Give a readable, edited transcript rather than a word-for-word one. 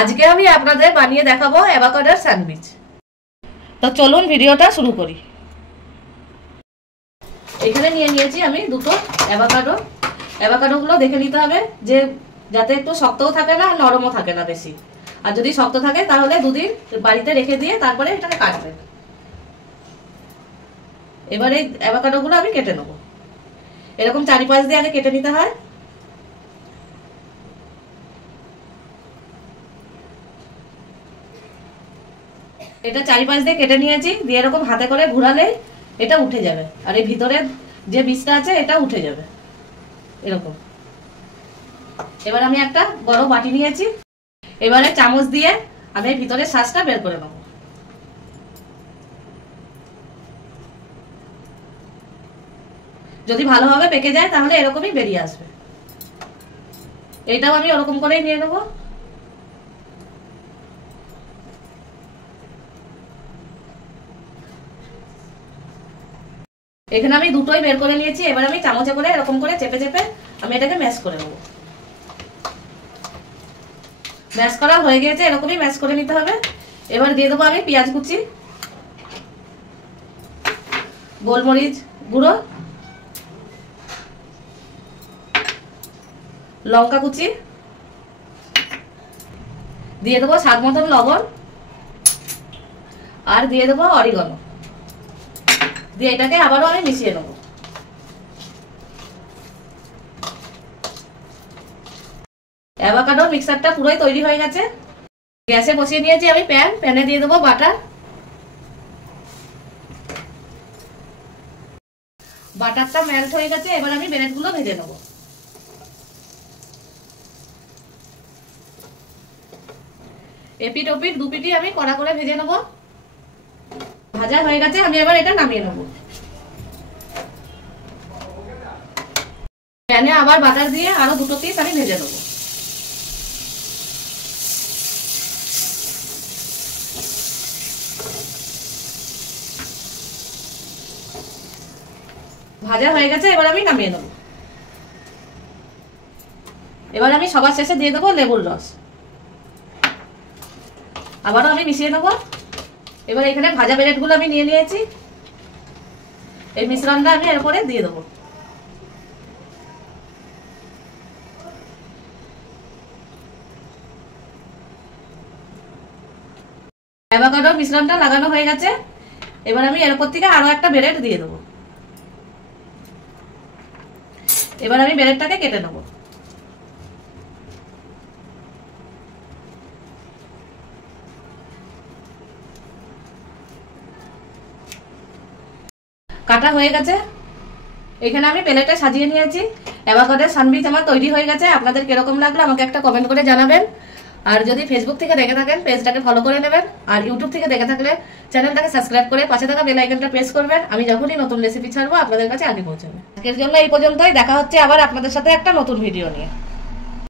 আজকে আমি আপনাদের বানিয়ে দেখাবো অ্যাভোকাডোর স্যান্ডউইচ। তো চলুন ভিডিওটা শুরু করি। এখানে নিয়ে নিয়েছি আমি দুটো অ্যাভোকাডো। অ্যাভোকাডোগুলো দেখে নিতে হবে যে যাতে একটু শক্তও থাকে না নরমও থাকে না বেশি। আর যদি শক্ত থাকে তাহলে দুদিন বাড়িতে রেখে দিয়ে তারপরে এটাকে কাটবেন। এবার এই অ্যাভোকাডোগুলো আমি কেটে নেব। এরকম চারিপাশ দিয়ে আগে কেটে নিতে হয়। এটা চারিপাশ দিয়ে কেটে নিয়েছি, দিয়ে এরকম হাতে করে ঘুরালে এটা উঠে যাবে, আর এই ভিতরে যে বীজটা আছে এটা উঠে যাবে এরকম। এবার আমি একটা বড় বাটি নিয়েছি, এবারে চামচ দিয়ে আমি ভিতরের শ্বাসটা বের করে নেব। যদি ভালোভাবে পেকে যায় তাহলে এরকমই বেরিয়ে আসবে। এইটাও আমি ওরকম করেই নিয়ে নেব। এখানে আমি দুটোই বের করে নিয়েছি। এবার আমি চামচে করে এরকম করে চেপে চেপে আমি এটাকে ম্যাশ করে নেব। ম্যাশ করা হয়ে গেছে, এরকমই ম্যাশ করে নিতে হবে। এবার দিয়ে দেবো আমি পেঁয়াজ কুচি, গোলমরিচ গুঁড়ো, লঙ্কা কুচি, দিয়ে দেবো স্বাদ মতন লবণ, আর দিয়ে দেবো অরিগানো। দিয়ে এটাকে আবারও আমি মিশিয়ে নেব। অ্যাভোকাডোর মিক্সারটা পুরোই তৈরি হয়ে গেছে। গ্যাসে বসিয়ে নিয়েছি আমি প্যান। প্যানে দিয়ে দেবো বাটার। বাটারটা মেল্ট হয়ে গেছে। এবার আমি ব্রেডগুলো ভেজে নেব। এপিট ওপিট দুপিটি আমি কড়া করে ভেজে নেব। ভাজা হয়ে গেছে, আমি এবার এটা নামিয়ে নেব। প্যানে আবার বাটার দিয়ে আরো দুটো পিস আমি ভেজে নেব। ভাজা হয়ে গেছে, এবার আমি নামিয়ে নেব। এবার আমি সবার শেষে দিয়ে দেবো লেবুর রস। আবারও আমি মিশিয়ে নেব। এবার এখানে ভাজা ব্রেডগুলো আমি নিয়ে নিয়েছি, এই মিশ্রণটা আমি এর উপরে দিয়ে দেবো। অ্যাভোকাডোর মিশ্রণটা লাগানো হয়ে গেছে। এবার আমি এর উপর থেকে আরো একটা ব্রেড দিয়ে দেবো। এবার আমি ব্রেডটাকে কেটে নেব। কাটা হয়ে গেছে। এখানে আমি প্লেটে সাজিয়ে নিয়েছি। অ্যাভোকাডোর স্যান্ডউইচ আমার তৈরি হয়ে গেছে। আপনাদের কিরকম লাগলো আমাকে একটা কমেন্ট করে জানাবেন। আর যদি ফেসবুক থেকে দেখে থাকেন পেজটাকে ফলো করে নেবেন, আর ইউটিউব থেকে দেখে থাকলে চ্যানেলটাকে সাবস্ক্রাইব করে পাশে থাকা বেল আইকনটা প্রেস করবেন। আমি যখনই নতুন রেসিপি ছাড়বো আপনাদের কাছে আগে পৌঁছাবে। আজকের জন্য এই পর্যন্তই। দেখা হচ্ছে আবার আপনাদের সাথে একটা নতুন ভিডিও নিয়ে।